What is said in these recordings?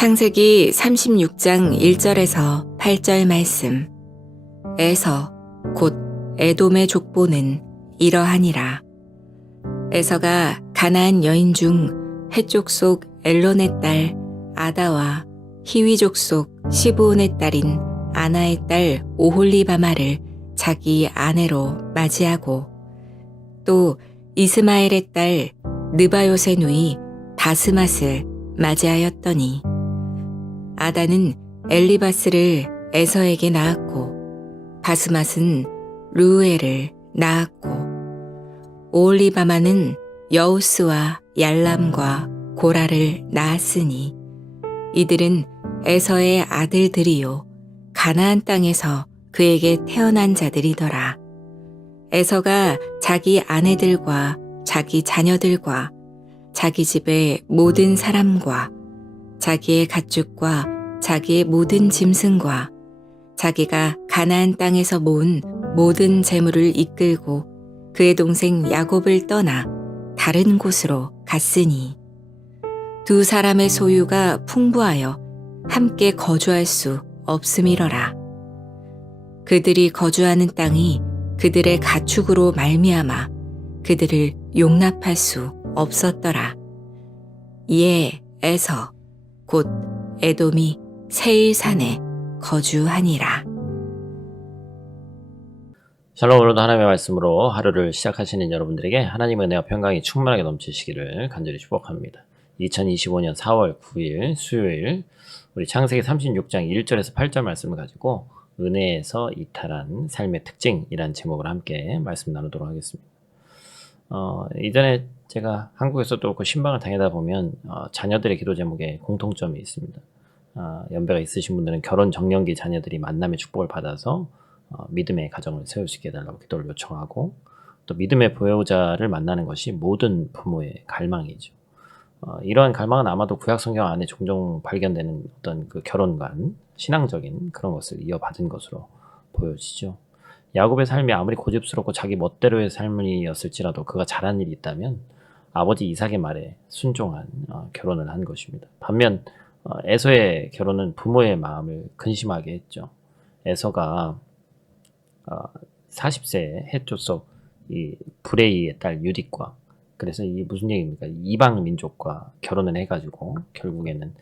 창세기 36장 1절에서 8절 말씀. 에서 곧 에돔의 족보는 이러하니라. 에서가 가나안 여인 중 헷족 속 엘론의 딸 아다와 히위족 속 시브온의 딸인 아나의 딸 오홀리바마를 자기 아내로 맞이하고, 또 이스마엘의 딸 느바요의 누이 바스맛을 맞이하였더니, 아다는 엘리바스를 에서에게 낳았고 바스맛은 루우엘을 낳았고, 오홀리바마는 여우스와 얄람과 고라를 낳았으니 이들은 에서의 아들들이요 가나안 땅에서 그에게 태어난 자들이더라. 에서가 자기 아내들과 자기 자녀들과 자기 집의 모든 사람과 자기의 가축과 자기의 모든 짐승과 자기가 가나안 땅에서 모은 모든 재물을 이끌고 그의 동생 야곱을 떠나 다른 곳으로 갔으니, 두 사람의 소유가 풍부하여 함께 거주할 수 없음이러라. 그들이 거주하는 땅이 그들의 가축으로 말미암아 그들을 용납할 수 없었더라. 이에 에서 곧 에돔이 세일산에 거주하니라. 샬롬. 오늘도 하나님의 말씀으로 하루를 시작하시는 여러분들에게 하나님의 은혜와 평강이 충만하게 넘치시기를 간절히 축복합니다. 2025년 4월 9일 수요일, 우리 창세기 36장 1절에서 8절 말씀을 가지고 은혜에서 이탈한 삶의 특징이라는 제목으로 함께 말씀 나누도록 하겠습니다. 이전에 제가 한국에서도 그렇고 신방을 다니다 보면 자녀들의 기도 제목에 공통점이 있습니다. 연배가 있으신 분들은 결혼 정년기 자녀들이 만남의 축복을 받아서 믿음의 가정을 세울 수 있게 해달라고 기도를 요청하고, 또 믿음의 보호자를 만나는 것이 모든 부모의 갈망이죠. 이러한 갈망은 아마도 구약 성경 안에 종종 발견되는 어떤 그 결혼관, 신앙적인 그런 것을 이어받은 것으로 보여지죠. 야곱의 삶이 아무리 고집스럽고 자기 멋대로의 삶이었을지라도 그가 잘한 일이 있다면 아버지 이삭의 말에 순종한 결혼을 한 것입니다. 반면 에서의 결혼은 부모의 마음을 근심하게 했죠. 에서가 40세에 헷 속 이 브레이의 딸 유딕과, 그래서 이 무슨 얘기입니까? 이방 민족과 결혼을 해가지고 결국에는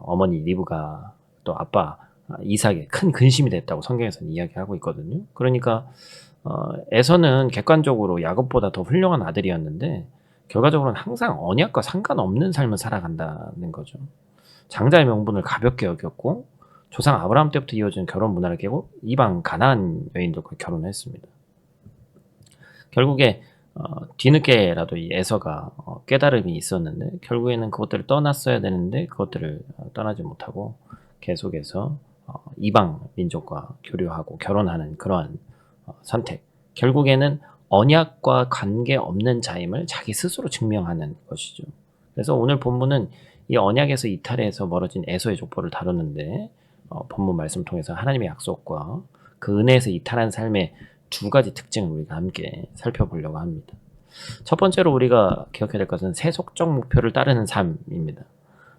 어머니 리브가 또 아빠 이삭에 큰 근심이 됐다고 성경에서는 이야기하고 있거든요. 그러니까 에서는 객관적으로 야곱보다 더 훌륭한 아들이었는데 결과적으로는 항상 언약과 상관없는 삶을 살아간다는 거죠. 장자의 명분을 가볍게 여겼고 조상 아브라함 때부터 이어진 결혼 문화를 깨고 이방 가나안 여인들과 결혼했습니다. 결국에 뒤늦게라도 이 에서가 깨달음이 있었는데 결국에는 그것들을 떠났어야 되는데 그것들을 떠나지 못하고 계속해서 이방 민족과 교류하고 결혼하는 그러한 선택, 결국에는 언약과 관계없는 자임을 자기 스스로 증명하는 것이죠. 그래서 오늘 본문은 이 언약에서 이탈해서 멀어진 에서의 족보를 다루는데 본문 말씀 통해서 하나님의 약속과 그 은혜에서 이탈한 삶의 두 가지 특징을 우리가 함께 살펴보려고 합니다. 첫 번째로 우리가 기억해야 될 것은 세속적 목표를 따르는 삶입니다.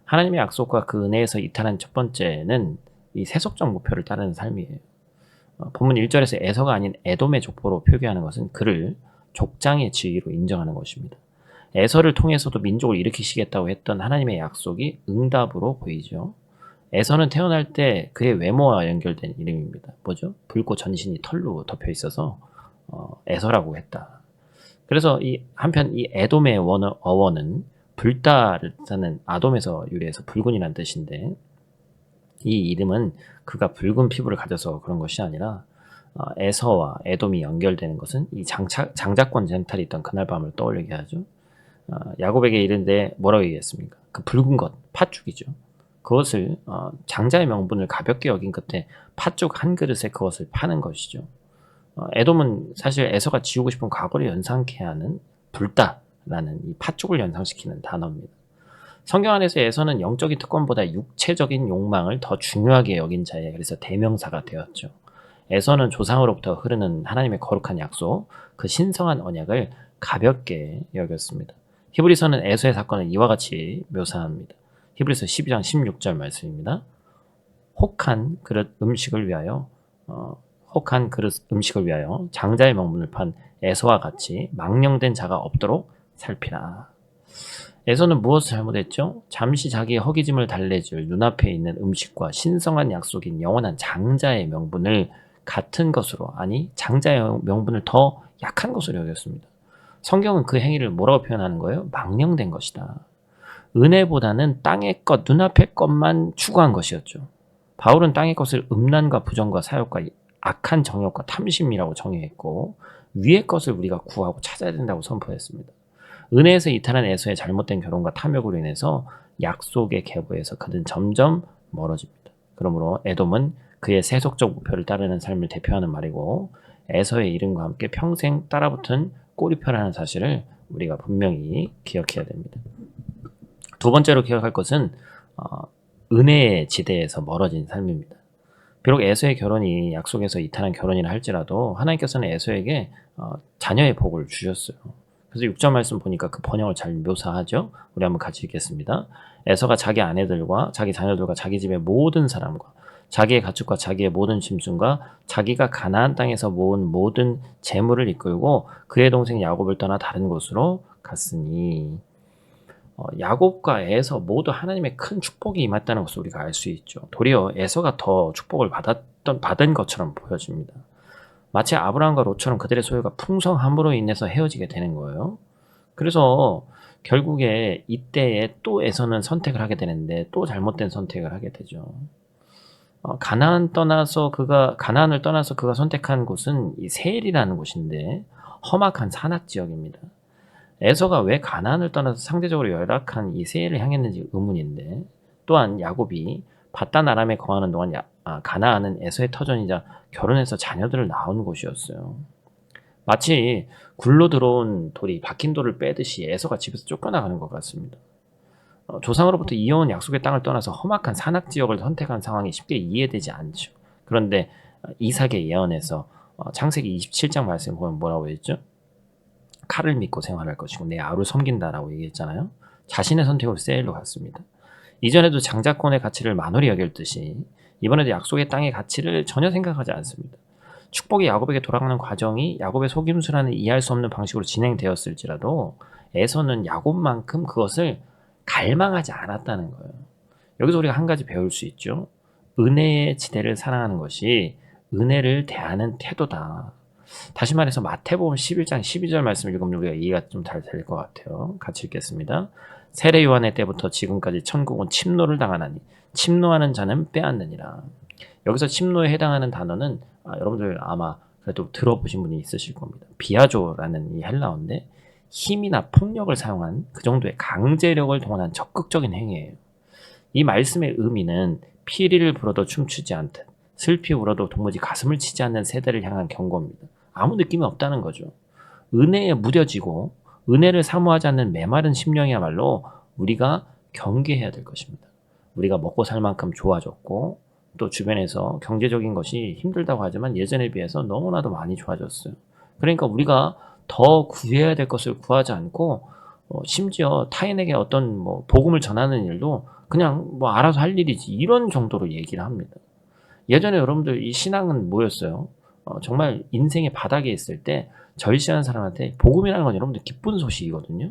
하나님의 약속과 그 은혜에서 이탈한 첫 번째는 이 세속적 목표를 따르는 삶이에요. 본문 1절에서 에서가 아닌 에돔의 족보로 표기하는 것은 그를 족장의 지위로 인정하는 것입니다. 에서를 통해서도 민족을 일으키시겠다고 했던 하나님의 약속이 응답으로 보이죠. 에서는 태어날 때 그의 외모와 연결된 이름입니다. 뭐죠? 붉고 전신이 털로 덮여 있어서 에서라고 했다. 그래서 한편 이 에돔의 어원은 붉다라는 아돔에서 유래해서 붉은이라는 뜻인데, 이 이름은 그가 붉은 피부를 가져서 그런 것이 아니라 에서와 에돔이 연결되는 것은 이 장자권 쟁탈이 있던 그날 밤을 떠올리게 하죠. 야곱에게 이른데 뭐라고 얘기했습니까? 그 붉은 것, 팥죽이죠. 그것을 장자의 명분을 가볍게 여긴 끝에 팥죽 한 그릇에 그것을 파는 것이죠. 에돔은 사실 에서가 지우고 싶은 과거를 연상케 하는 불다라는 이 팥죽을 연상시키는 단어입니다. 성경 안에서 에서는 영적인 특권보다 육체적인 욕망을 더 중요하게 여긴 자예요. 그래서 대명사가 되었죠. 에서는 조상으로부터 흐르는 하나님의 거룩한 약속, 그 신성한 언약을 가볍게 여겼습니다. 히브리서는 에서의 사건을 이와 같이 묘사합니다. 히브리서 12장 16절 말씀입니다. 혹한 그릇 음식을 위하여 장자의 명분을 판 에서와 같이 망령된 자가 없도록 살피라. 에서는 무엇을 잘못했죠? 잠시 자기의 허기짐을 달래줄 눈앞에 있는 음식과 신성한 약속인 영원한 장자의 명분을 같은 것으로, 아니 장자의 명분을 더 약한 것으로 여겼습니다. 성경은 그 행위를 뭐라고 표현하는 거예요? 망령된 것이다. 은혜보다는 땅의 것, 눈앞의 것만 추구한 것이었죠. 바울은 땅의 것을 음란과 부정과 사욕과 악한 정욕과 탐심이라고 정의했고, 위의 것을 우리가 구하고 찾아야 된다고 선포했습니다. 은혜에서 이탈한 에서의 잘못된 결혼과 탐욕으로 인해서 약속의 계보에서 그는 점점 멀어집니다. 그러므로 에돔은 그의 세속적 목표를 따르는 삶을 대표하는 말이고, 에서의 이름과 함께 평생 따라붙은 꼬리표라는 사실을 우리가 분명히 기억해야 됩니다. 두 번째로 기억할 것은 은혜의 지대에서 멀어진 삶입니다. 비록 에서의 결혼이 약속에서 이탈한 결혼이라 할지라도 하나님께서는 에서에게 자녀의 복을 주셨어요. 그래서 6절 말씀 보니까 그 번역을 잘 묘사하죠. 우리 한번 같이 읽겠습니다. 에서가 자기 아내들과 자기 자녀들과 자기 집의 모든 사람과 자기의 가축과 자기의 모든 짐승과 자기가 가나안 땅에서 모은 모든 재물을 이끌고 그의 동생 야곱을 떠나 다른 곳으로 갔으니, 야곱과 에서 모두 하나님의 큰 축복이 임했다는 것을 우리가 알 수 있죠. 도리어 에서가 더 축복을 받은 것처럼 보여집니다. 마치 아브라함과 롯처럼 그들의 소유가 풍성함으로 인해서 헤어지게 되는 거예요. 그래서 결국에 이때에 또 에서는 선택을 하게 되는데 또 잘못된 선택을 하게 되죠. 가나안을 떠나서 그가 선택한 곳은 이 세일이라는 곳인데 험악한 산악 지역입니다. 에서가 왜 가나안을 떠나서 상대적으로 열악한 이 세일을 향했는지 의문인데, 또한 야곱이 바단 아람에 거하는 동안 가나안은 에서의 터전이자 결혼해서 자녀들을 낳은 곳이었어요. 마치 굴로 들어온 돌이 박힌 돌을 빼듯이 에서가 집에서 쫓겨나가는 것 같습니다. 조상으로부터 이어온 약속의 땅을 떠나서 험악한 산악 지역을 선택한 상황이 쉽게 이해되지 않죠. 그런데 이삭의 예언에서 창세기 27장 말씀 보면 뭐라고 했죠? 칼을 믿고 생활할 것이고 내 아우를 섬긴다라고 얘기했잖아요. 자신의 선택으로 세일로 갔습니다. 이전에도 장자권의 가치를 만홀히 여겼듯이 이번에도 약속의 땅의 가치를 전혀 생각하지 않습니다. 축복이 야곱에게 돌아가는 과정이 야곱의 속임수라는 이해할 수 없는 방식으로 진행되었을지라도 에서는 야곱만큼 그것을 갈망하지 않았다는 거예요. 여기서 우리가 한 가지 배울 수 있죠. 은혜의 지대를 사랑하는 것이 은혜를 대하는 태도다. 다시 말해서 마태복음 11장 12절 말씀을 읽으면 우리가 이해가 좀 잘 될 것 같아요. 같이 읽겠습니다. 세례 요한의 때부터 지금까지 천국은 침노를 당하나니 침노하는 자는 빼앗느니라. 여기서 침노에 해당하는 단어는 여러분들 아마 그래도 들어보신 분이 있으실 겁니다. 비아조라는 이 헬라어인데 힘이나 폭력을 사용한 그 정도의 강제력을 동원한 적극적인 행위예요. 이 말씀의 의미는 피리를 불어도 춤추지 않듯 슬피 울어도 도무지 가슴을 치지 않는 세대를 향한 경고입니다. 아무 느낌이 없다는 거죠. 은혜에 무뎌지고 은혜를 사모하지 않는 메마른 심령이야말로 우리가 경계해야 될 것입니다. 우리가 먹고 살 만큼 좋아졌고 또 주변에서 경제적인 것이 힘들다고 하지만 예전에 비해서 너무나도 많이 좋아졌어요. 그러니까 우리가 더 구해야 될 것을 구하지 않고 심지어 타인에게 어떤 복음을 전하는 일도 그냥 알아서 할 일이지 이런 정도로 얘기를 합니다. 예전에 여러분들 이 신앙은 뭐였어요? 정말 인생의 바닥에 있을 때 절시하는 사람한테 복음이라는 건 여러분들 기쁜 소식이거든요.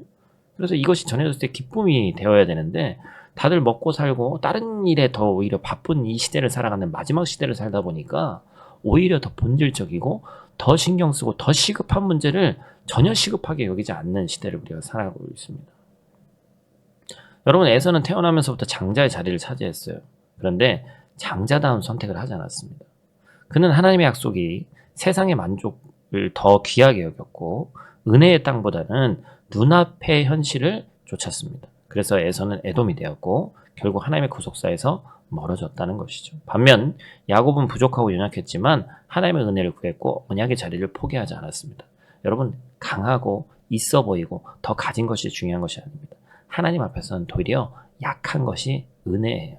그래서 이것이 전해졌을 때 기쁨이 되어야 되는데 다들 먹고 살고 다른 일에 더 오히려 바쁜 이 시대를 살아가는 마지막 시대를 살다 보니까 오히려 더 본질적이고 더 신경 쓰고 더 시급한 문제를 전혀 시급하게 여기지 않는 시대를 우리가 살아가고 있습니다. 여러분, 에서는 태어나면서부터 장자의 자리를 차지했어요. 그런데 장자다운 선택을 하지 않았습니다. 그는 하나님의 약속이 세상의 만족을 더 귀하게 여겼고 은혜의 땅보다는 눈앞의 현실을 쫓았습니다. 그래서 에서는 에돔이 되었고 결국 하나님의 구속사에서 멀어졌다는 것이죠. 반면 야곱은 부족하고 연약했지만 하나님의 은혜를 구했고 언약의 자리를 포기하지 않았습니다. 여러분, 강하고 있어 보이고 더 가진 것이 중요한 것이 아닙니다. 하나님 앞에서는 도리어 약한 것이 은혜예요.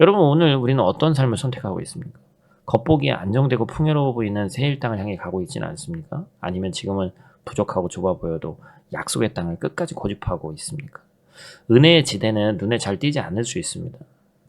여러분, 오늘 우리는 어떤 삶을 선택하고 있습니까? 겉보기에 안정되고 풍요로워 보이는 세일 땅을 향해 가고 있지는 않습니까? 아니면 지금은 부족하고 좁아 보여도 약속의 땅을 끝까지 고집하고 있습니까? 은혜의 지대는 눈에 잘 띄지 않을 수 있습니다.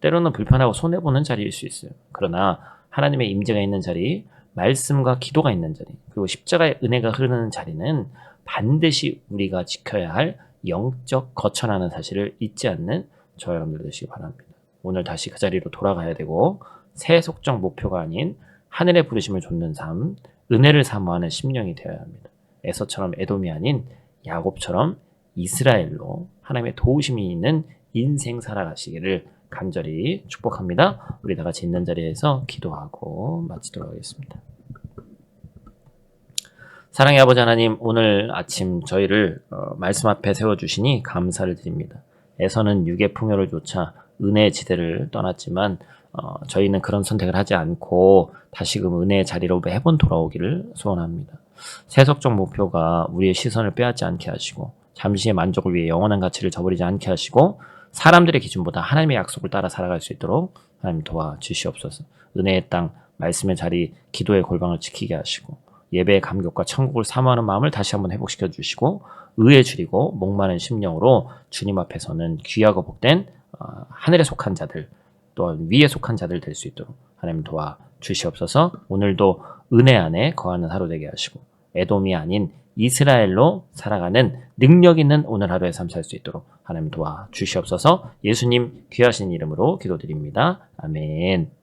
때로는 불편하고 손해보는 자리일 수 있어요. 그러나 하나님의 임재가 있는 자리, 말씀과 기도가 있는 자리, 그리고 십자가의 은혜가 흐르는 자리는 반드시 우리가 지켜야 할 영적 거처라는 사실을 잊지 않는 저와 여러분들 되시기 바랍니다. 오늘 다시 그 자리로 돌아가야 되고 세속적 목표가 아닌 하늘의 부르심을 좇는 삶, 은혜를 사모하는 심령이 되어야 합니다. 에서처럼 에돔이 아닌 야곱처럼 이스라엘로 하나님의 도우심이 있는 인생 살아가시기를 간절히 축복합니다. 우리 다 같이 있는 자리에서 기도하고 마치도록 하겠습니다. 사랑의 아버지 하나님, 오늘 아침 저희를 말씀 앞에 세워주시니 감사를 드립니다. 에서는 육의 풍요를 좇아 은혜의 지대를 떠났지만 저희는 그런 선택을 하지 않고 다시금 은혜의 자리로 매번 돌아오기를 소원합니다. 세속적 목표가 우리의 시선을 빼앗지 않게 하시고 잠시의 만족을 위해 영원한 가치를 저버리지 않게 하시고 사람들의 기준보다 하나님의 약속을 따라 살아갈 수 있도록 하나님 도와주시옵소서. 은혜의 땅, 말씀의 자리, 기도의 골방을 지키게 하시고 예배의 감격과 천국을 사모하는 마음을 다시 한번 회복시켜 주시고 의에 줄이고 목마른 심령으로 주님 앞에서는 귀하고 복된 하늘에 속한 자들 또한 위에 속한 자들 될 수 있도록 하나님 도와주시옵소서. 오늘도 은혜 안에 거하는 하루 되게 하시고 에돔이 아닌 이스라엘로 살아가는 능력 있는 오늘 하루의 삶 살 수 있도록 하나님 도와주시옵소서. 예수님 귀하신 이름으로 기도드립니다. 아멘.